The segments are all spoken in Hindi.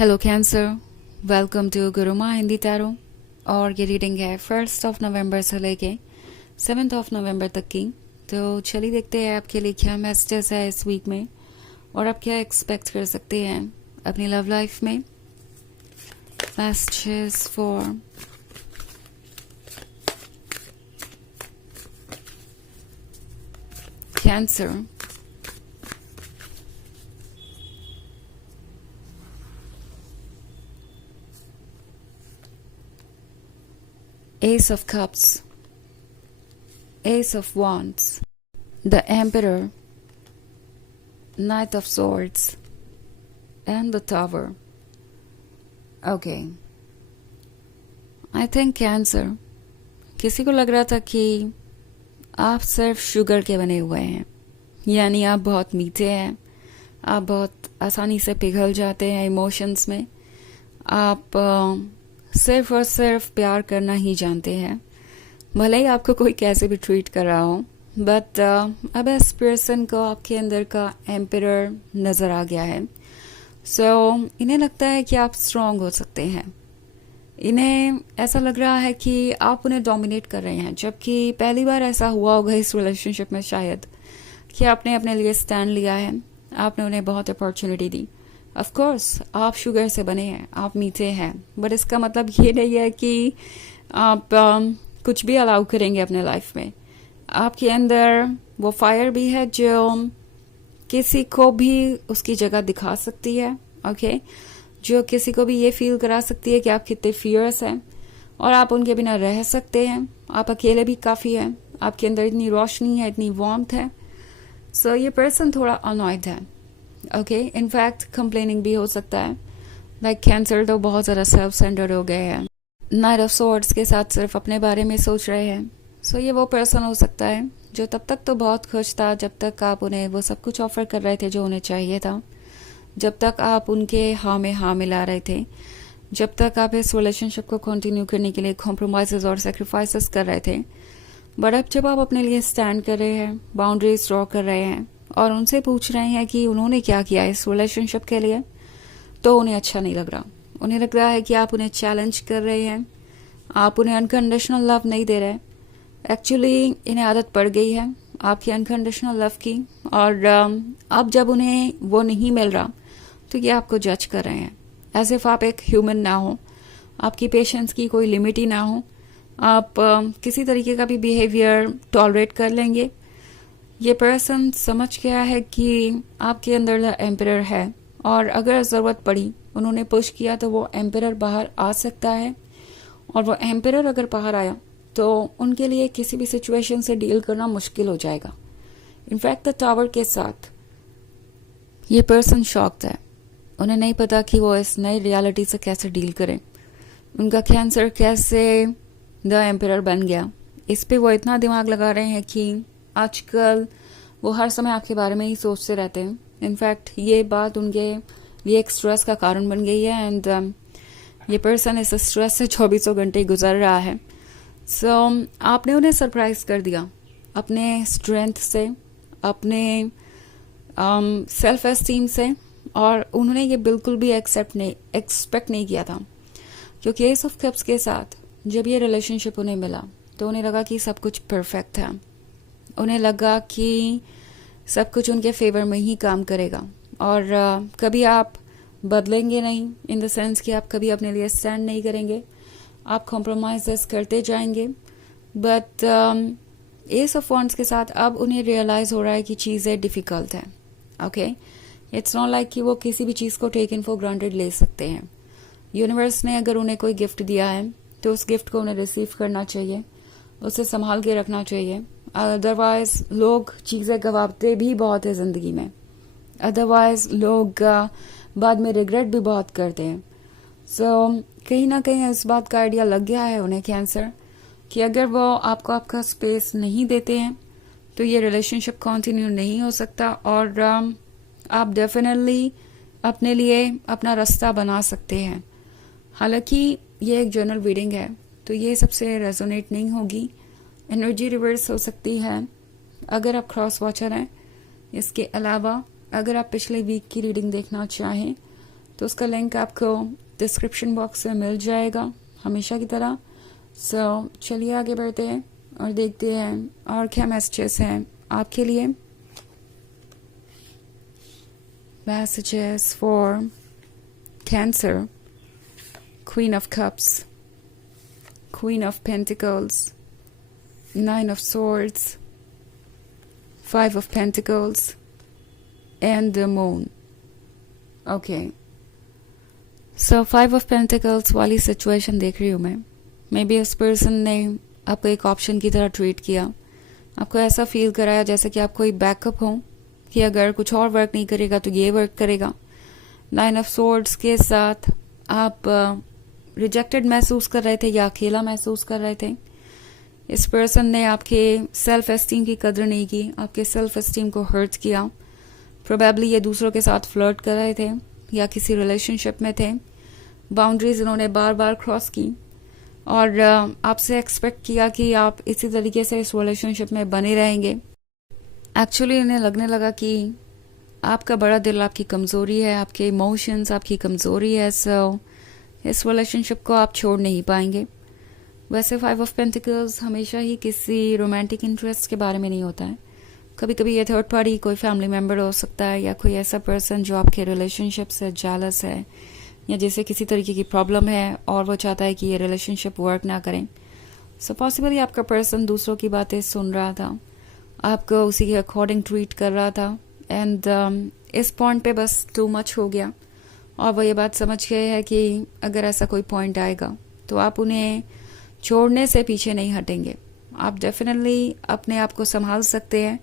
Hello cancer, welcome to Guruma Hindi tarot. और ये रीडिंग है 1 नवंबर से लेके 7 नवंबर तक की। तो चलिए देखते हैं आपके लिए क्या मैसेजेस है इस वीक में और आप क्या एक्सपेक्ट कर सकते हैं अपनी लव लाइफ में। Messages for cancer. Ace of Cups, Ace of Wands, the Emperor, Knight of Swords, and the Tower. Okay. I think Cancer, किसी को लग रहा था कि आप सिर्फ शुगर के बने हुए हैं, यानी आप बहुत मीठे हैं, आप बहुत आसानी से पिघल जाते हैं इमोशंस में, आप सिर्फ और सिर्फ प्यार करना ही जानते हैं, भले ही आपको कोई कैसे भी ट्रीट कर रहा हो। बट अब इस पर्सन को आपके अंदर का एम्परर नज़र आ गया है। सो इन्हें लगता है कि आप स्ट्रांग हो सकते हैं। इन्हें ऐसा लग रहा है कि आप उन्हें डोमिनेट कर रहे हैं, जबकि पहली बार ऐसा हुआ होगा इस रिलेशनशिप में शायद कि आपने अपने लिए स्टैंड लिया है, आपने उन्हें बहुत अपॉर्चुनिटी दी। ऑफ कोर्स आप शुगर से बने हैं, आप मीठे हैं, बट इसका मतलब ये नहीं है कि आप कुछ भी अलाउ करेंगे अपने लाइफ में। आपके अंदर वो फायर भी है जो किसी को भी उसकी जगह दिखा सकती है, ओके जो किसी को भी ये फील करा सकती है कि आप कितने फियर्स हैं और आप उनके बिना रह सकते हैं। आप अकेले भी काफ़ी हैं, आपके अंदर इतनी रोशनी है, इतनी वार्मथ है। सो ये पर्सन थोड़ा अनॉयड है, ओके इनफैक्ट कंप्लेनिंग भी हो सकता है। लाइक कैंसर तो बहुत ज़्यादा सेल्फ सेंटर्ड हो गए हैं, नाइट ऑफ सोर्ड्स के साथ सिर्फ अपने बारे में सोच रहे हैं। सो ये वो पर्सन हो सकता है जो तब तक तो बहुत खुश था जब तक आप उन्हें वो सब कुछ ऑफर कर रहे थे जो उन्हें चाहिए था, जब तक आप उनके हाँ में हाँ मिला रहे थे, जब तक आप इस रिलेशनशिप को कंटिन्यू करने के लिए कॉम्प्रोमाइजेस और सेक्रीफाइसेस कर रहे थे। बट अब जब आप अपने लिए स्टैंड कर रहे हैं, बाउंड्रीज ड्रॉ कर रहे हैं और उनसे पूछ रहे हैं कि उन्होंने क्या किया इस रिलेशनशिप के लिए, तो उन्हें अच्छा नहीं लग रहा। उन्हें लग रहा है कि आप उन्हें चैलेंज कर रहे हैं, आप उन्हें अनकंडीशनल लव नहीं दे रहे। एक्चुअली इन्हें आदत पड़ गई है आपकी अनकंडीशनल लव की, और अब जब उन्हें वो नहीं मिल रहा तो ये आपको जज कर रहे हैं एज इफ आप एक ह्यूमन ना हो, आपकी पेशेंस की कोई लिमिट ही ना हो, आप किसी तरीके का भी बिहेवियर टॉलरेट कर लेंगे। ये पर्सन समझ गया है कि आपके अंदर द एम्परर है और अगर ज़रूरत पड़ी, उन्होंने पुश किया तो वो एम्परर बाहर आ सकता है, और वो एम्परर अगर बाहर आया तो उनके लिए किसी भी सिचुएशन से डील करना मुश्किल हो जाएगा। इनफैक्ट द टावर के साथ ये पर्सन शॉक्ड है, उन्हें नहीं पता कि वो इस नई रियलिटी से कैसे डील करें। उनका कैंसर कैसे द एम्परर बन गया, इस पे वो इतना दिमाग लगा रहे हैं कि आजकल वो हर समय आपके बारे में ही सोचते रहते हैं। इनफैक्ट ये बात उनके लिए एक स्ट्रेस का कारण बन गई है, एंड ये पर्सन इस स्ट्रेस से 24 घंटे गुजर रहा है। सो आपने उन्हें सरप्राइज कर दिया अपने स्ट्रेंथ से, अपने सेल्फ एस्टीम से, और उन्होंने ये बिल्कुल भी एक्सपेक्ट नहीं किया था। क्योंकि एस ऑफ कप्स के साथ जब ये रिलेशनशिप उन्हें मिला तो उन्हें लगा कि सब कुछ परफेक्ट है, उन्हें लगा कि सब कुछ उनके फेवर में ही काम करेगा और कभी आप बदलेंगे नहीं, इन द सेंस कि आप कभी अपने लिए स्टैंड नहीं करेंगे, आप कॉम्प्रोमाइजेस करते जाएंगे। बट एस ऑफ वॉन्ड्स के साथ अब उन्हें रियलाइज हो रहा है कि चीज़ें डिफ़िकल्ट हैं, ओके इट्स नॉट लाइक कि वो किसी भी चीज़ को टेक इन फॉर ग्रांटेड ले सकते हैं। यूनिवर्स ने अगर उन्हें कोई गिफ्ट दिया है तो उस गिफ्ट को उन्हें रिसीव करना चाहिए, उसे संभाल के रखना चाहिए। अदरवाइज लोग चीज़ें गंवाते भी बहुत है ज़िंदगी में, अदरवाइज लोग बाद में रिग्रेट भी बहुत करते हैं। सो कहीं ना कहीं इस बात का आइडिया लग गया है उन्हें कैंसर कि अगर वो आपको आपका स्पेस नहीं देते हैं तो ये रिलेशनशिप कंटिन्यू नहीं हो सकता, और आप डेफिनेटली अपने लिए अपना रास्ता बना सकते हैं। हालांकि ये एक जनरल रीडिंग है तो ये सबसे रेजोनेट नहीं होगी, एनर्जी रिवर्स हो सकती है अगर आप क्रॉस वॉचर हैं। इसके अलावा अगर आप पिछले वीक की रीडिंग देखना चाहें तो उसका लिंक आपको डिस्क्रिप्शन बॉक्स में मिल जाएगा हमेशा की तरह। सो चलिए आगे बढ़ते हैं और देखते हैं और क्या मैसेजेस हैं आपके लिए। Messages for cancer, queen of cups, queen of pentacles, nine of swords, five of pentacles and the moon. Okay, so five of pentacles वाली सिचुएशन देख रही हूँ मैं। मे बी उस पर्सन ने आपको एक ऑप्शन की तरह ट्रीट किया, आपको ऐसा फील कराया जैसे कि आप कोई बैकअप हो कि अगर कुछ और वर्क नहीं करेगा तो ये वर्क करेगा। नाइन ऑफ सोर्ड्स के साथ आप रिजेक्टेड महसूस कर रहे थे या अकेला महसूस कर रहे थे। इस पर्सन ने आपके सेल्फ एस्टीम की कदर नहीं की, आपके सेल्फ एस्टीम को हर्ट किया। प्रोबेबली ये दूसरों के साथ फ्लर्ट कर रहे थे या किसी रिलेशनशिप में थे। बाउंड्रीज इन्होंने बार बार क्रॉस की और आपसे एक्सपेक्ट किया कि आप इसी तरीके से इस रिलेशनशिप में बने रहेंगे। एक्चुअली इन्हें लगने लगा कि आपका बड़ा दिल आपकी कमज़ोरी है, आपके इमोशंस आपकी कमज़ोरी है। सो इस रिलेशनशिप को आप छोड़ नहीं पाएंगे। वैसे फाइव ऑफ पेंटिकल्स हमेशा ही किसी रोमांटिक इंटरेस्ट के बारे में नहीं होता है। कभी कभी ये थर्ड पार्टी कोई फैमिली मेम्बर हो सकता है या कोई ऐसा पर्सन जो आपके रिलेशनशिप से जेलस है या जैसे किसी तरीके की प्रॉब्लम है और वो चाहता है कि ये रिलेशनशिप वर्क ना करें। सो पॉसिबली आपका पर्सन दूसरों की बातें सुन रहा था, आपको उसी के अकॉर्डिंग ट्रीट कर रहा था एंड इस पॉइंट पे बस टू मच हो गया और वो ये बात समझ गए हैं कि अगर ऐसा कोई पॉइंट आएगा तो आप उन्हें छोड़ने से पीछे नहीं हटेंगे। आप डेफिनेटली अपने आप को संभाल सकते हैं।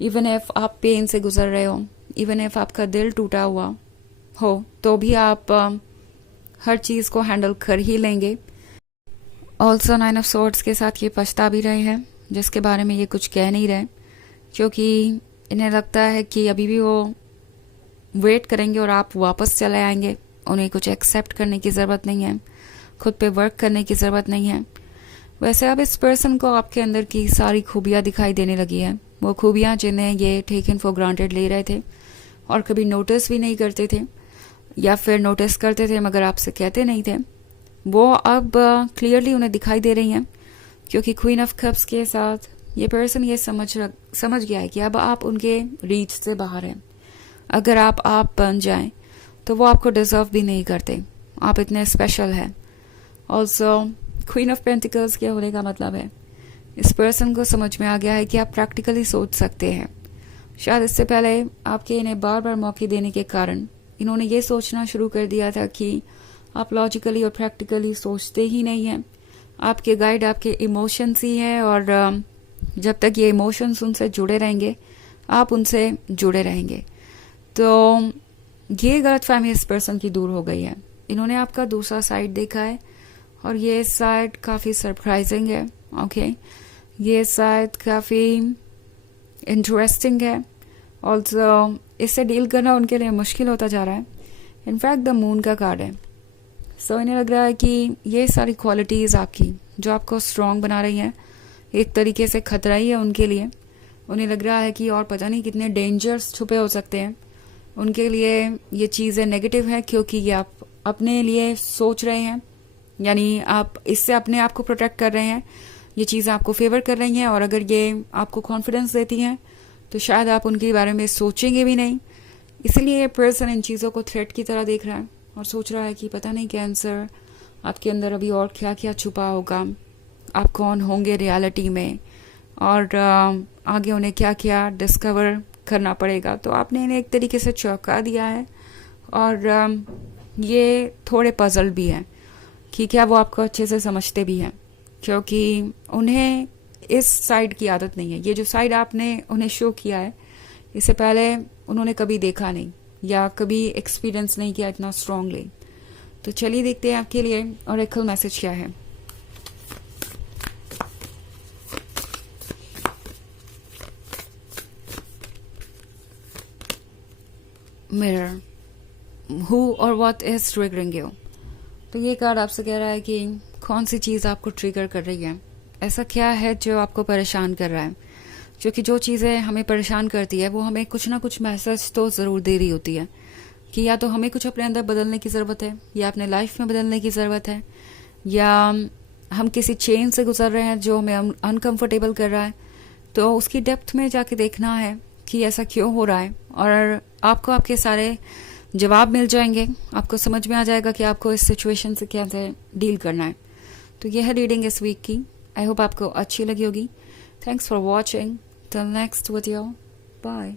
इवन इफ आप पेन से गुजर रहे हो, इवन इफ आपका दिल टूटा हुआ हो, तो भी आप हर चीज़ को हैंडल कर ही लेंगे। ऑल्सो नाइन ऑफ सोर्ड्स के साथ ये पछता भी रहे हैं जिसके बारे में ये कुछ कह नहीं रहे, क्योंकि इन्हें लगता है कि अभी भी वो वेट करेंगे और आप वापस चले आएंगे। उन्हें कुछ एक्सेप्ट करने की ज़रूरत नहीं है, खुद पे वर्क करने की ज़रूरत नहीं है। वैसे अब इस पर्सन को आपके अंदर की सारी खूबियाँ दिखाई देने लगी है, वो खूबियाँ जिन्हें ये टेकन फॉर ग्रांटेड ले रहे थे और कभी नोटिस भी नहीं करते थे या फिर नोटिस करते थे मगर आपसे कहते नहीं थे, वो अब क्लियरली उन्हें दिखाई दे रही हैं। क्योंकि क्वीन ऑफ कप्स के साथ ये पर्सन ये समझ गया है कि अब आप उनके रीच से बाहर हैं। अगर आप बन जाएं तो वो आपको डिजर्व भी नहीं करते, आप इतने स्पेशल हैं। ऑल्सो क्वीन ऑफ पेंटिकल्स के होने का मतलब है इस पर्सन को समझ में आ गया है कि आप प्रैक्टिकली सोच सकते हैं। शायद इससे पहले आपके इन्हें बार बार मौके देने के कारण इन्होंने ये सोचना शुरू कर दिया था कि आप लॉजिकली और प्रैक्टिकली सोचते ही नहीं हैं। आपके गाइड आपके इमोशंस ही हैं और जब तक ये इमोशंस उनसे जुड़े रहेंगे आप उनसे जुड़े रहेंगे। तो ये गलतफहमी इस पर्सन की दूर हो गई है। इन्होंने आपका दूसरा साइड देखा है और ये साइड काफ़ी सरप्राइजिंग है। ओके, ये साइड काफ़ी इंटरेस्टिंग है। ऑल्सो इससे डील करना उनके लिए मुश्किल होता जा रहा है। इनफैक्ट द मून का कार्ड है। सो इन्हें लग रहा है कि ये सारी क्वालिटीज़ आपकी जो आपको स्ट्रॉन्ग बना रही हैं एक तरीके से खतरा ही है उनके लिए। उन्हें लग रहा है कि और पता नहीं कितने डेंजर्स छुपे हो सकते हैं। उनके लिए ये चीज़ें नेगेटिव है क्योंकि ये आप अपने लिए सोच रहे हैं, यानी आप इससे अपने आप को प्रोटेक्ट कर रहे हैं। ये चीज़ें आपको फेवर कर रही हैं और अगर ये आपको कॉन्फिडेंस देती हैं तो शायद आप उनके बारे में सोचेंगे भी नहीं। इसलिए ये पर्सन इन चीज़ों को थ्रेट की तरह देख रहा है और सोच रहा है कि पता नहीं कैंसर आपके अंदर अभी और क्या क्या छुपा होगा, आप कौन होंगे रियलिटी में और आगे उन्हें क्या क्या डिस्कवर करना पड़ेगा। तो आपने इन्हें एक तरीके से चौंका दिया है और ये थोड़े पजल भी हैं कि क्या वो आपको अच्छे से समझते भी हैं, क्योंकि उन्हें इस साइड की आदत नहीं है। ये जो साइड आपने उन्हें शो किया है इससे पहले उन्होंने कभी देखा नहीं या कभी एक्सपीरियंस नहीं किया इतना स्ट्रांगली। तो चलिए देखते हैं आपके लिए ऑरेकल मैसेज क्या है। मिरर, हु और व्हाट इज ट्रिगरिंग यू। तो ये कार्ड आपसे कह रहा है कि कौन सी चीज़ आपको ट्रिगर कर रही है, ऐसा क्या है जो आपको परेशान कर रहा है। क्योंकि जो चीज़ें हमें परेशान करती है वो हमें कुछ ना कुछ मैसेज तो ज़रूर दे रही होती है कि या तो हमें कुछ अपने अंदर बदलने की ज़रूरत है, या अपने लाइफ में बदलने की ज़रूरत है, या हम किसी चेन से गुजर रहे हैं जो हमें अनकंफर्टेबल कर रहा है। तो उसकी डेप्थ में जाके देखना है कि ऐसा क्यों हो रहा है, और आपको आपके सारे जवाब मिल जाएंगे। आपको समझ में आ जाएगा कि आपको इस सिचुएशन से कैसे डील करना है। तो यह है रीडिंग इस वीक की। आई होप आपको अच्छी लगी होगी। Thanks for watching. Till next video, bye.